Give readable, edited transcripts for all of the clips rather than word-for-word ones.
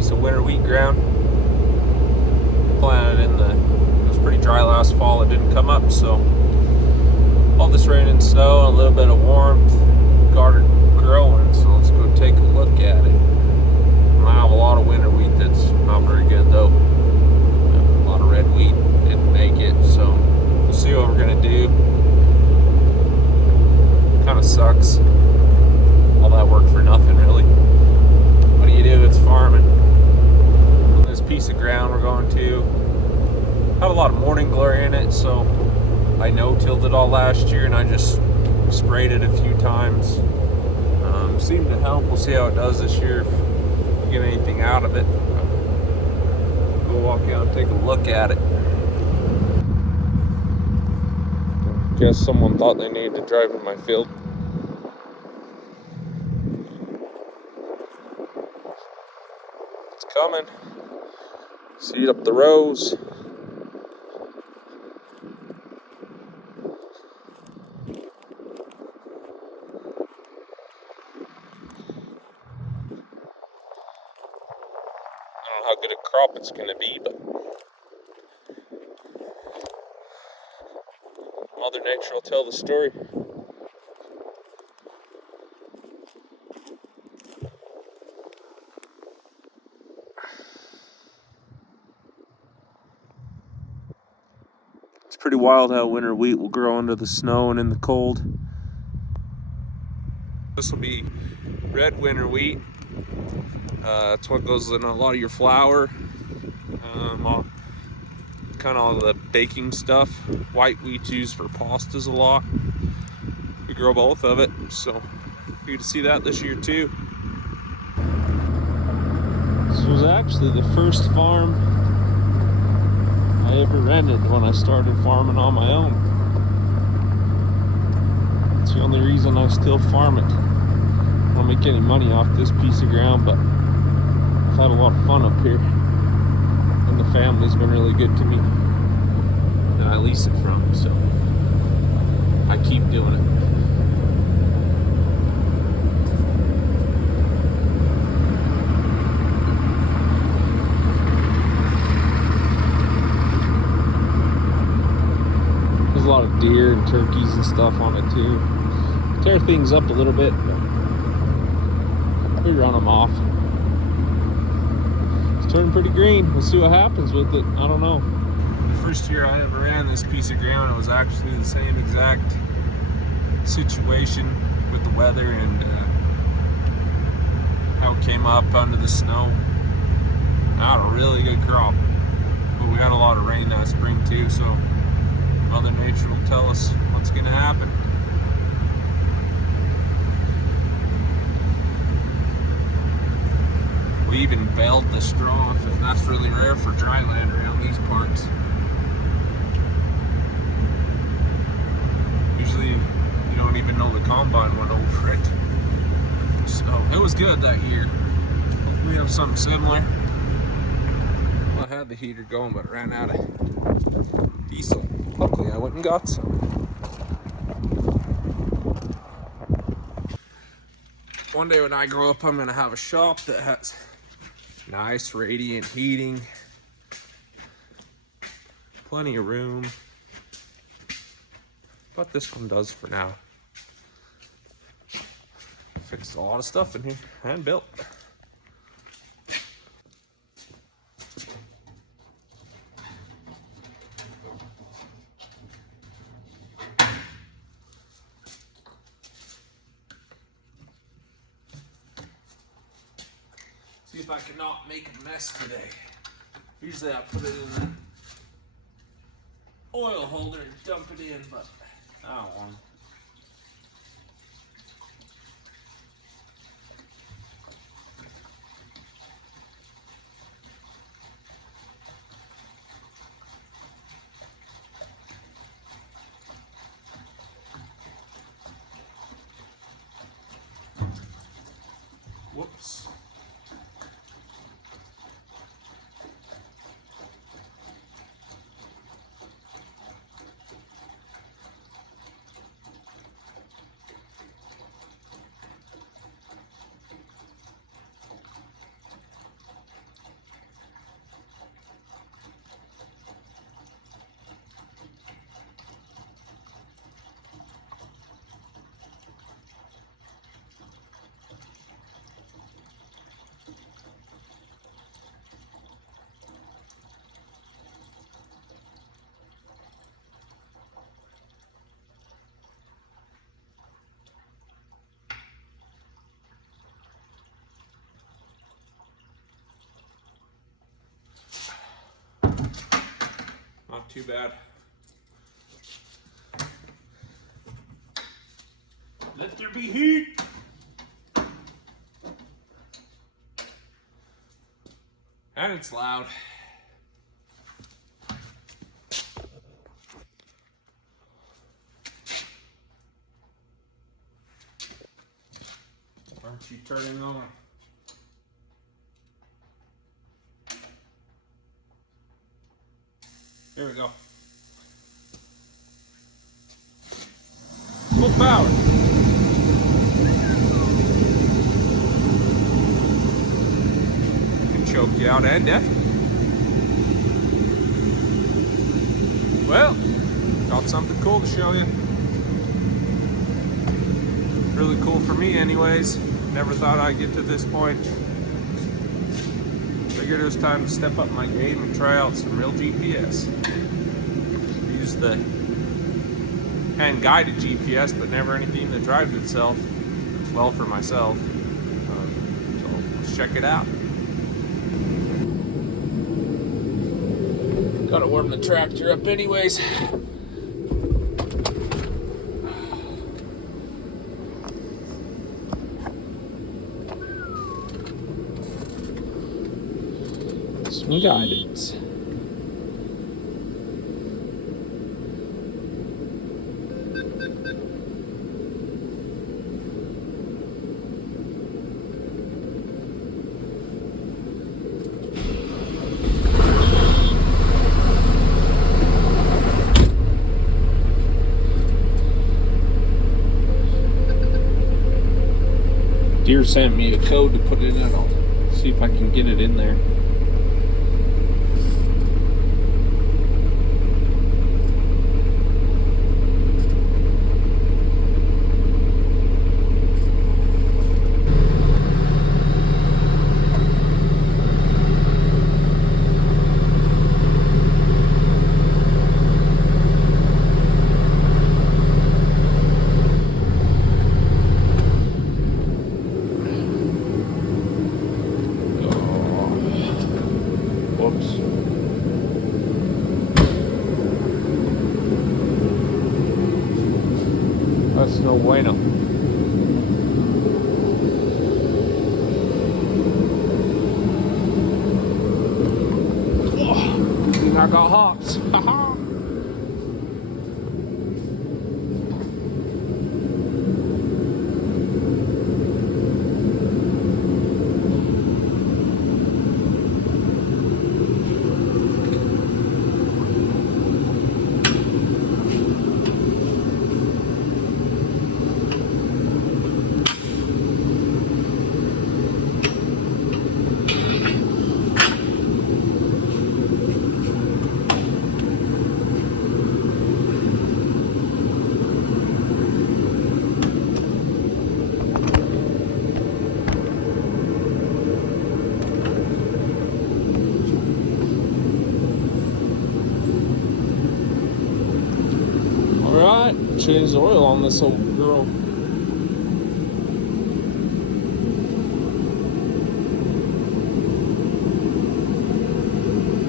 piece of winter wheat ground. Planted in it was pretty dry last fall. It didn't come up, so all this rain and snow and a little bit of warmth got it growing. So let's go take a look at it. I have a lot of winter wheat that's not very good though. A lot of red wheat didn't make it, so we'll see what we're gonna do. Kind of sucks. All that work for nothing, really. What do you do? It's farming. On this piece of ground we're going to had a lot of morning glory in it, so I no-tilled it all last year and I just sprayed it a few times. Seemed to help. We'll see how it does this year. If we get anything out of it. Go walk out and take a look at it. Guess someone thought they needed to drive in my field. It's coming. Seed up the rows. I don't know how good a crop it's going to be, but Mother Nature will tell the story. It's pretty wild how winter wheat will grow under the snow and in the cold. This will be red winter wheat. That's what goes in a lot of your flour, kind of all the baking stuff. White wheat's used for pastas a lot. We grow both of it, so you get to see that this year too. This was actually the first farm I ever rented when I started farming on my own. It's the only reason I still farm it. I don't make any money off this piece of ground, but I've had a lot of fun up here. And the family's been really good to me that I lease it from, so I keep doing it. There's a lot of deer and turkeys and stuff on it too. Tear things up a little bit, but we run them off. It's turning pretty green. We'll see what happens with it. I don't know. The first year I ever ran this piece of ground, it was actually the same exact situation with the weather and how it came up under the snow. I had a really good crop, but we had a lot of rain that spring too, so Mother Nature will tell us what's going to happen. We even baled the straw off it. That's really rare for dry land around these parts. Usually you don't even know the combine went over it. So it was good that year. Hopefully we have something similar. Well, I had the heater going, but it ran out of diesel. Luckily I went and got some. One day when I grow up, I'm gonna have a shop that has nice radiant heating, plenty of room, but this one does for now. Fixed a lot of stuff in here and built. See if I can not make a mess today. Usually I put it in the oil holder and dump it in, but I don't want to. Whoops. too bad. Let there be heat. And it's loud. Aren't you turning on? There we go. Full power. Can choke you out and death. Well, got something cool to show you. Really cool for me anyways. Never thought I'd get to this point. Figured it was time to step up my game and try out some real GPS. Use the hand-guided GPS, but never anything that drives itself. Well, for myself. So let's check it out. Gotta warm the tractor up anyways. Some guidance. Deere sent me a code to put it in. I'll see if I can get it in there. That's no bueno. Oh, I got hops. Haha. Alright, change the oil on this old girl.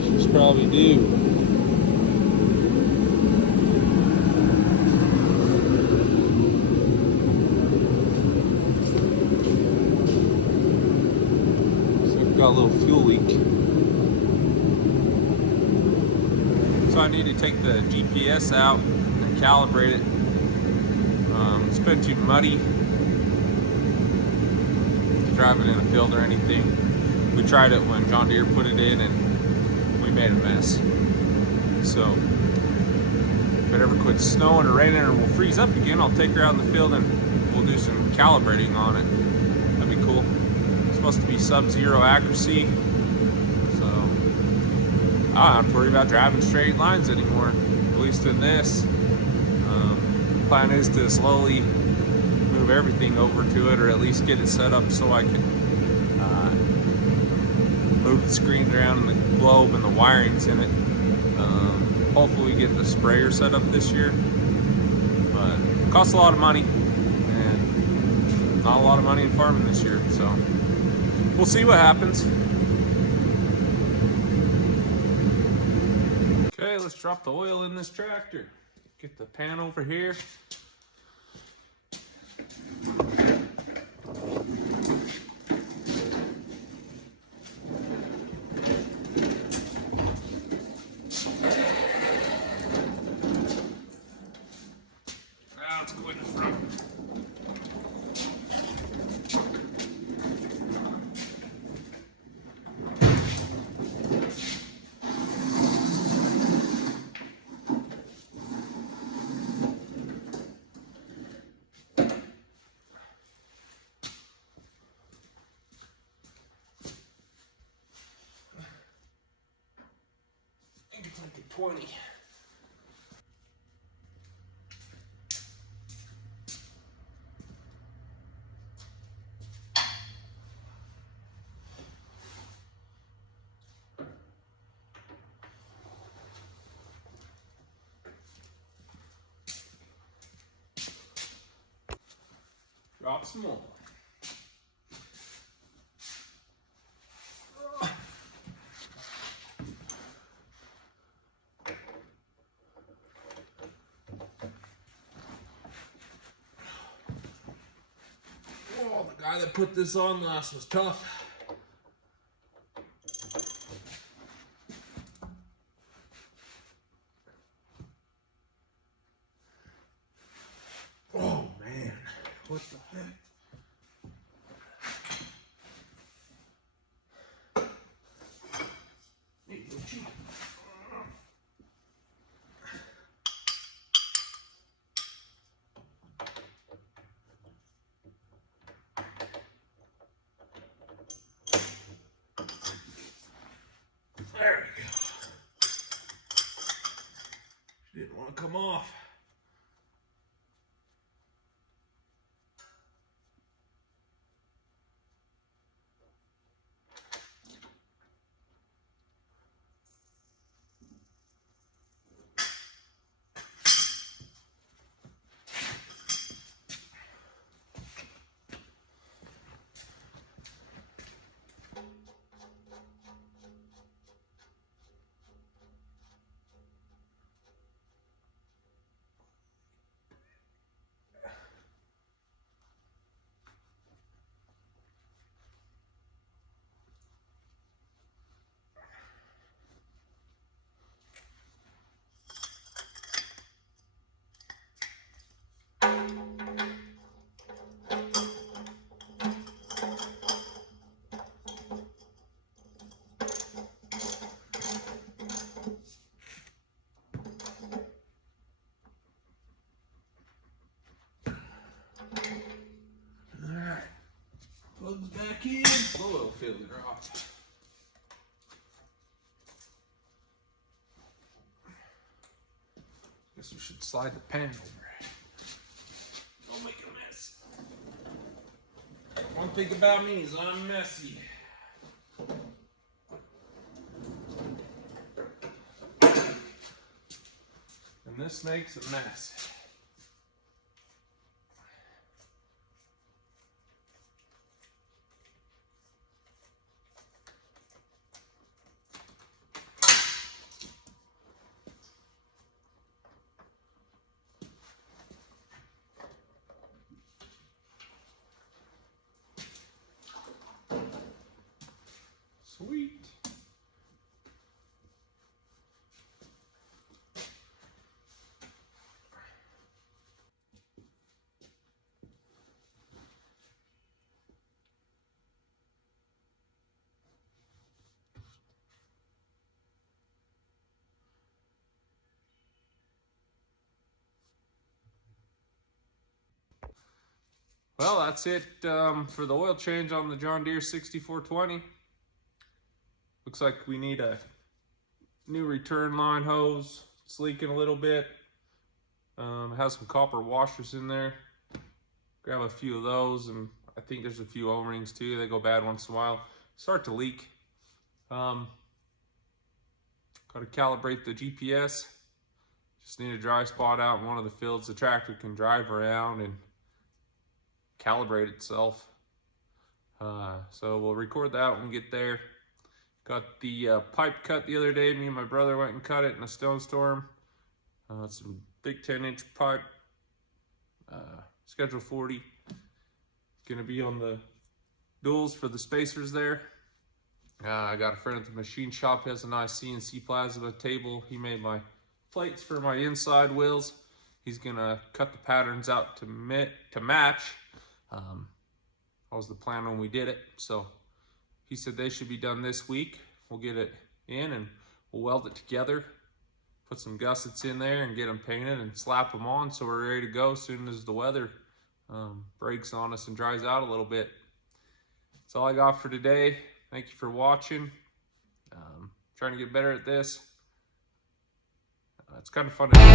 She's probably due. So we've got a little fuel leak. So I need to take the GPS out and calibrate it. It's been too muddy to drive it in a field or anything. We tried it when John Deere put it in and we made a mess. So if it ever quits snowing or raining or will freeze up again, I'll take her out in the field and we'll do some calibrating on it. That'd be cool. It's supposed to be sub-zero accuracy. So I don't have to worry about driving straight lines anymore, at least in this. The plan is to slowly move everything over to it, or at least get it set up so I can move the screen around and the globe and the wirings in it. Hopefully get the sprayer set up this year, but it costs a lot of money and not a lot of money in farming this year, so we'll see what happens. Okay, let's drop the oil in this tractor. Get the pan over here. Now let's go in the front. I think it's like a 20. Drop some more. Oh, the guy that put this on last was tough. Oh man, what the heck? There we go. She didn't want to come off. Alright, plugs back in, oil filter off. Guess we should slide the pan over. Don't make a mess. One thing about me is I'm messy. And this makes a mess. Sweet. Well, that's it for the oil change on the John Deere 6420. Looks like we need a new return line hose. It's leaking a little bit. It has some copper washers in there. Grab a few of those, and I think there's a few O-rings too. They go bad once in a while. Start to leak. Got to calibrate the GPS. Just need a dry spot out in one of the fields the tractor can drive around and calibrate itself. So we'll record that when we get there. Got the pipe cut the other day. Me and my brother went and cut it in a stone storm. Some big 10-inch pipe. Schedule 40. Gonna be on the duals for the spacers there. I got a friend at the machine shop. He has a nice CNC plasma table. He made my plates for my inside wheels. He's gonna cut the patterns out to match. That was the plan when we did it. So he said they should be done this week. We'll get it in and we'll weld it together, put some gussets in there and get them painted and slap them on so we're ready to go as soon as the weather breaks on us and dries out a little bit. That's all I got for today. Thank you for watching. Trying to get better at this. It's kind of fun to do.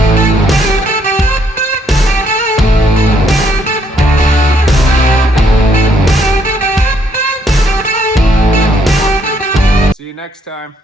See you next time.